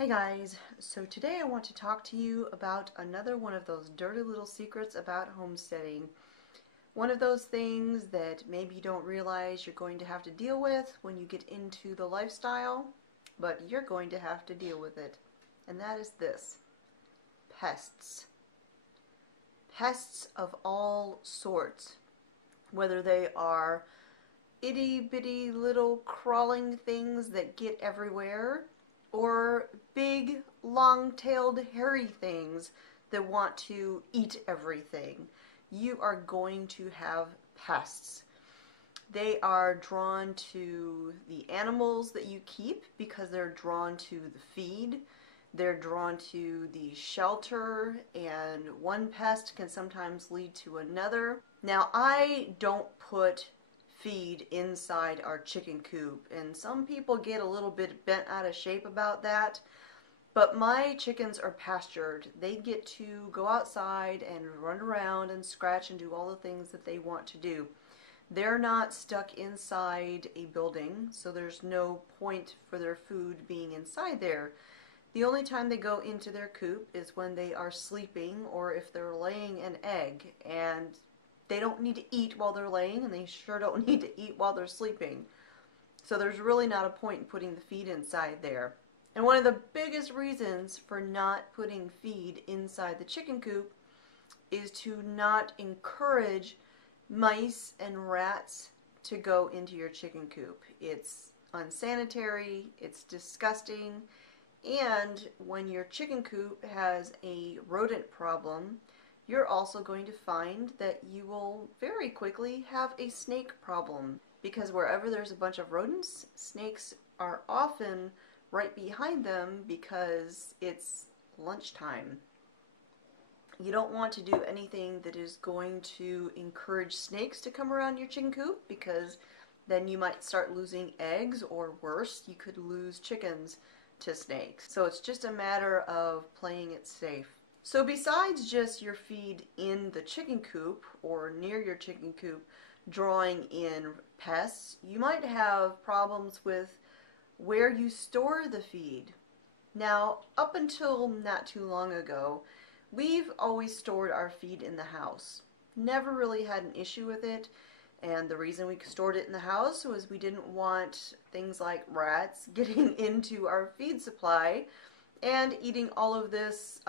Hey guys, so today I want to talk to you about another one of those dirty little secrets about homesteading. One of those things that maybe you don't realize you're going to have to deal with when you get into the lifestyle, but you're going to have to deal with it. And that is this: pests. Pests of all sorts. Whether they are itty bitty little crawling things that get everywhere, or big long-tailed hairy things that want to eat everything. You are going to have pests. They are drawn to the animals that you keep because they're drawn to the feed. They're drawn to the shelter, and one pest can sometimes lead to another. Now, I don't put feed inside our chicken coop, and some people get a little bit bent out of shape about that, but my chickens are pastured. They get to go outside and run around and scratch and do all the things that they want to do. They're not stuck inside a building, so there's no point for their food being inside there. The only time they go into their coop is when they are sleeping or if they're laying an egg, and they don't need to eat while they're laying, and they sure don't need to eat while they're sleeping. So there's really not a point in putting the feed inside there. And one of the biggest reasons for not putting feed inside the chicken coop is to not encourage mice and rats to go into your chicken coop. It's unsanitary, it's disgusting, and when your chicken coop has a rodent problem, you're also going to find that you will very quickly have a snake problem, because wherever there's a bunch of rodents, snakes are often right behind them because it's lunchtime. You don't want to do anything that is going to encourage snakes to come around your chicken coop, because then you might start losing eggs, or worse, you could lose chickens to snakes. So it's just a matter of playing it safe. So besides just your feed in the chicken coop or near your chicken coop drawing in pests, you might have problems with where you store the feed. Now, up until not too long ago, we've always stored our feed in the house. Never really had an issue with it, and the reason we stored it in the house was we didn't want things like rats getting into our feed supply and eating all of this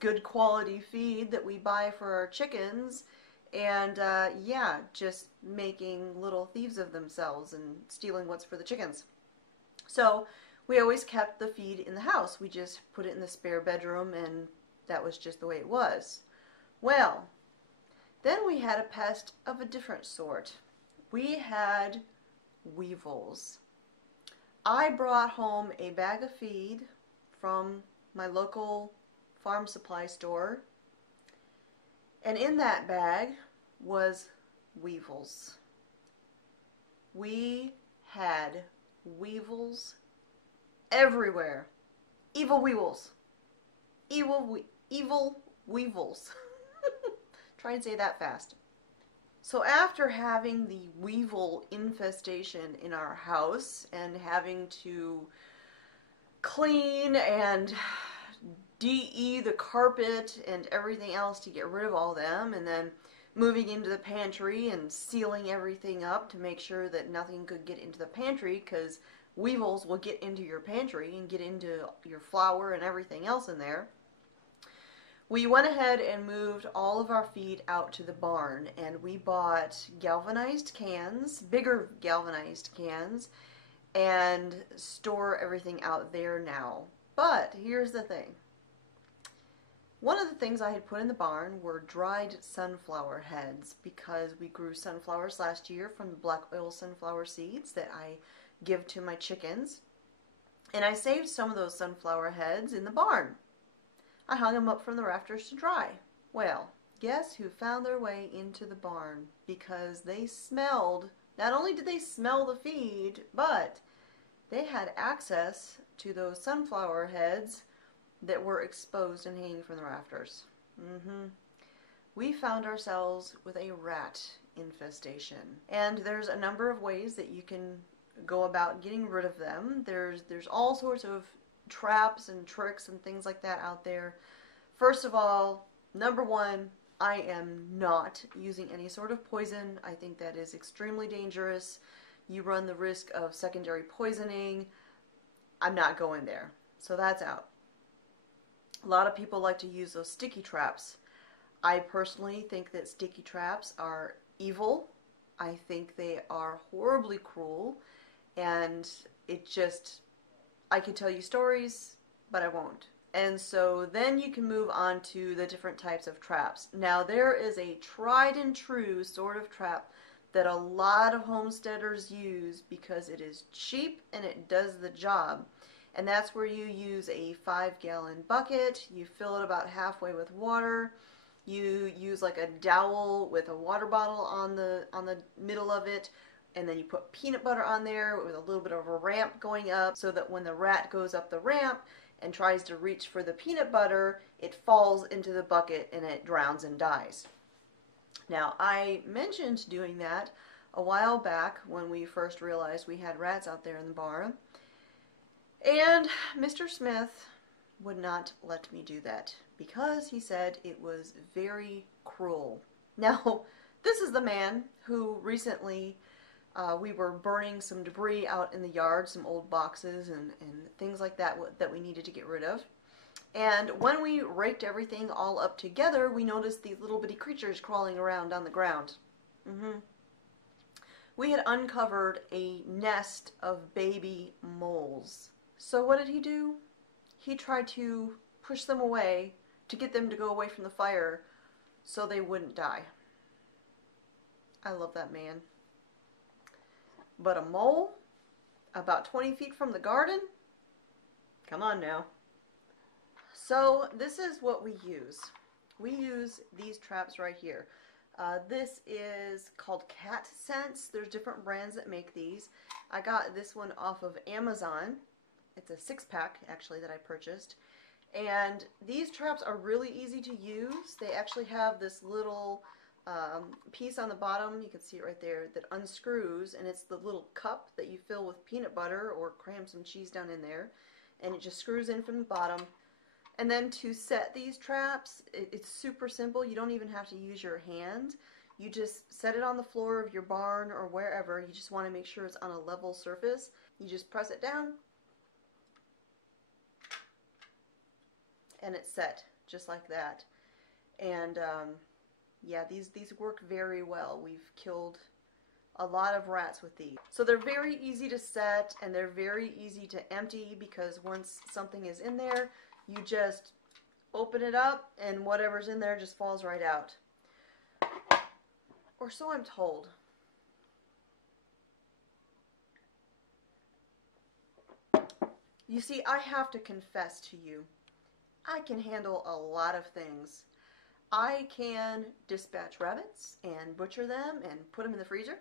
good quality feed that we buy for our chickens, and yeah, just making little thieves of themselves and stealing what's for the chickens. So we always kept the feed in the house. We just put it in the spare bedroom, and that was just the way it was. Well, then we had a pest of a different sort. We had weevils. I brought home a bag of feed from my local farm supply store, and in that bag was weevils. We had weevils everywhere. Evil weevils. Evil weevils. Try and say that fast. So after having the weevil infestation in our house and having to clean and de the carpet and everything else to get rid of all them, and then moving into the pantry and sealing everything up to make sure that nothing could get into the pantry, because weevils will get into your pantry and get into your flour and everything else in there, we went ahead and moved all of our feed out to the barn, and we bought galvanized cans, bigger galvanized cans, and store everything out there now. But here's the thing. One of the things I had put in the barn were dried sunflower heads, because we grew sunflowers last year from the black oil sunflower seeds that I give to my chickens. And I saved some of those sunflower heads in the barn. I hung them up from the rafters to dry. Well, guess who found their way into the barn? Because they smelled, not only did they smell the feed, but they had access to those sunflower heads that were exposed and hanging from the rafters. We found ourselves with a rat infestation. And there's a number of ways that you can go about getting rid of them. There's all sorts of traps and tricks and things like that out there. First of all, number one, I am not using any sort of poison. I think that is extremely dangerous. You run the risk of secondary poisoning. I'm not going there. So that's out. A lot of people like to use those sticky traps. I personally think that sticky traps are evil. I think they are horribly cruel, and it just, I could tell you stories, but I won't. And so then you can move on to the different types of traps. Now there is a tried and true sort of trap that a lot of homesteaders use because it is cheap and it does the job. And that's where you use a 5-gallon bucket, you fill it about halfway with water, you use like a dowel with a water bottle on the middle of it, and then you put peanut butter on there with a little bit of a ramp going up so that when the rat goes up the ramp and tries to reach for the peanut butter, it falls into the bucket and it drowns and dies. Now, I mentioned doing that a while back when we first realized we had rats out there in the barn, and Mr. Smith would not let me do that because he said it was very cruel. Now, this is the man who recently we were burning some debris out in the yard, some old boxes and things like that that we needed to get rid of. And when we raked everything all up together, we noticed these little bitty creatures crawling around on the ground. We had uncovered a nest of baby moles. So what did he do? He tried to push them away to get them to go away from the fire so they wouldn't die. I love that man. But a mole about 20 feet from the garden? Come on now. So this is what we use. We use these traps right here. This is called Cat Sense. There's different brands that make these. I got this one off of Amazon. It's a 6-pack actually that I purchased. And these traps are really easy to use. They actually have this little piece on the bottom, you can see it right there, that unscrews, and it's the little cup that you fill with peanut butter or cram some cheese down in there, and it just screws in from the bottom. And then to set these traps, it's super simple. You don't even have to use your hand. You just set it on the floor of your barn or wherever. You just want to make sure it's on a level surface. You just press it down and it's set just like that. And yeah, these work very well. We've killed a lot of rats with these. So they're very easy to set and they're very easy to empty because once something is in there, you just open it up and whatever's in there just falls right out. Or so I'm told. You see, I have to confess to you, I can handle a lot of things. I can dispatch rabbits and butcher them and put them in the freezer.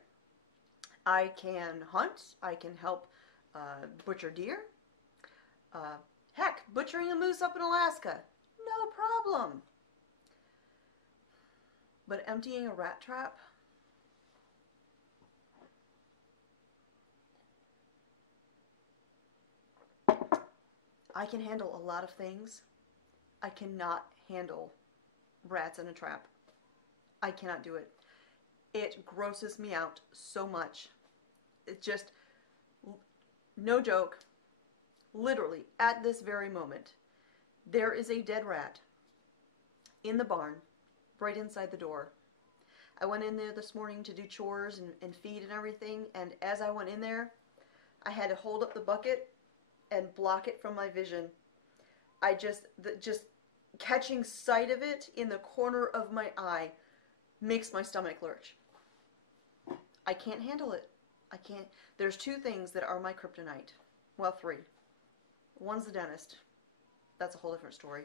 I can hunt. I can help butcher deer. Heck, butchering a moose up in Alaska, no problem. But emptying a rat trap? I can handle a lot of things. I cannot handle rats in a trap. I cannot do it. It grosses me out so much. It just, no joke, literally at this very moment, there is a dead rat in the barn, right inside the door. I went in there this morning to do chores and feed and everything, and as I went in there, I had to hold up the bucket and block it from my vision. I just catching sight of it in the corner of my eye makes my stomach lurch. I can't handle it. I can't. There's 2 things that are my kryptonite. Well, 3. One's the dentist. That's a whole different story.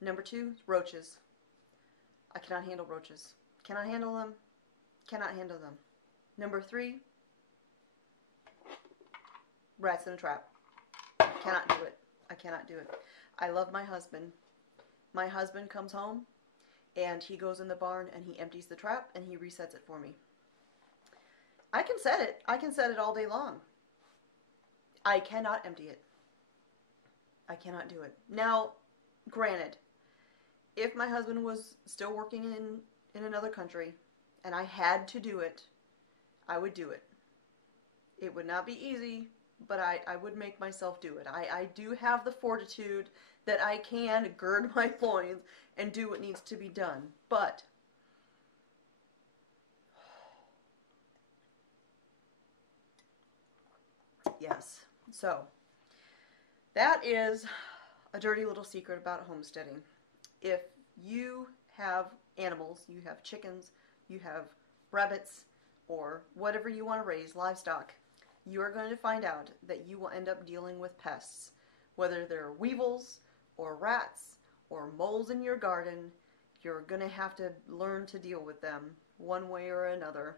Number 2, roaches. I cannot handle roaches. Cannot handle them. Cannot handle them. Number 3, rats in a trap. Cannot do it. I cannot do it. I love my husband. My husband comes home and he goes in the barn and he empties the trap and he resets it for me. I can set it. I can set it all day long. I cannot empty it. I cannot do it. Now, granted, if my husband was still working in another country and I had to do it, I would do it. It would not be easy, but I would make myself do it. I do have the fortitude that I can gird my loins and do what needs to be done. But yes, so that is a dirty little secret about homesteading. If you have animals, you have chickens, you have rabbits, or whatever you want to raise, livestock, you are going to find out that you will end up dealing with pests. Whether they're weevils or rats or moles in your garden, you're going to have to learn to deal with them one way or another.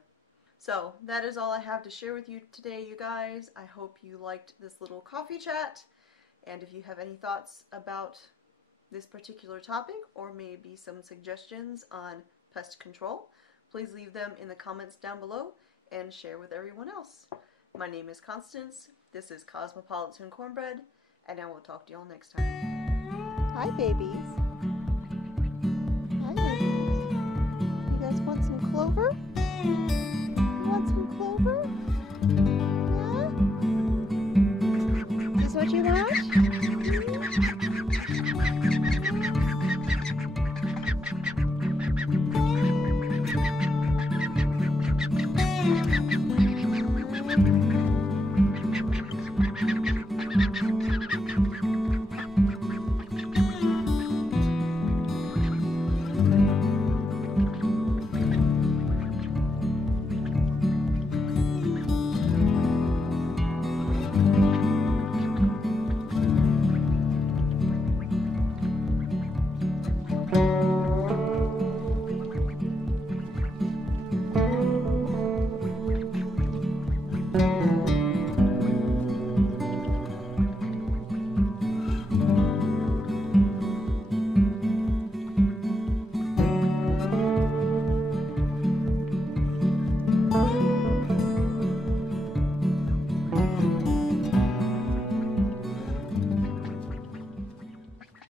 So that is all I have to share with you today, you guys. I hope you liked this little coffee chat. And if you have any thoughts about this particular topic or maybe some suggestions on pest control, please leave them in the comments down below and share with everyone else. My name is Constance, this is Cosmopolitan Cornbread, and I will talk to you all next time. Hi babies. Hi babies. You guys want some clover?